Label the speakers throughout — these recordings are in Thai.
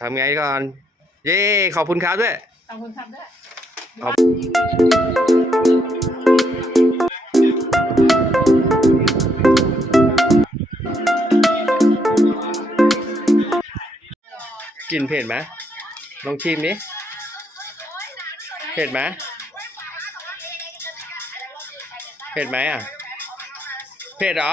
Speaker 1: ทำไงก่อน เย้ขอบคุณครับด้วย
Speaker 2: ขอบคุณครับด้วย
Speaker 1: ขอบกินเผ็ดไหมลองชิมนี้เผ็ดไหมเผ็ดไหมอะ เผ็ดเหรอ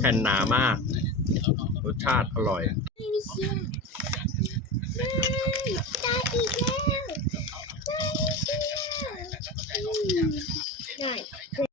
Speaker 1: แผ่นหนามาก รสชาติอร่อย
Speaker 3: ได้อีกแล้วได้อีกแล้ว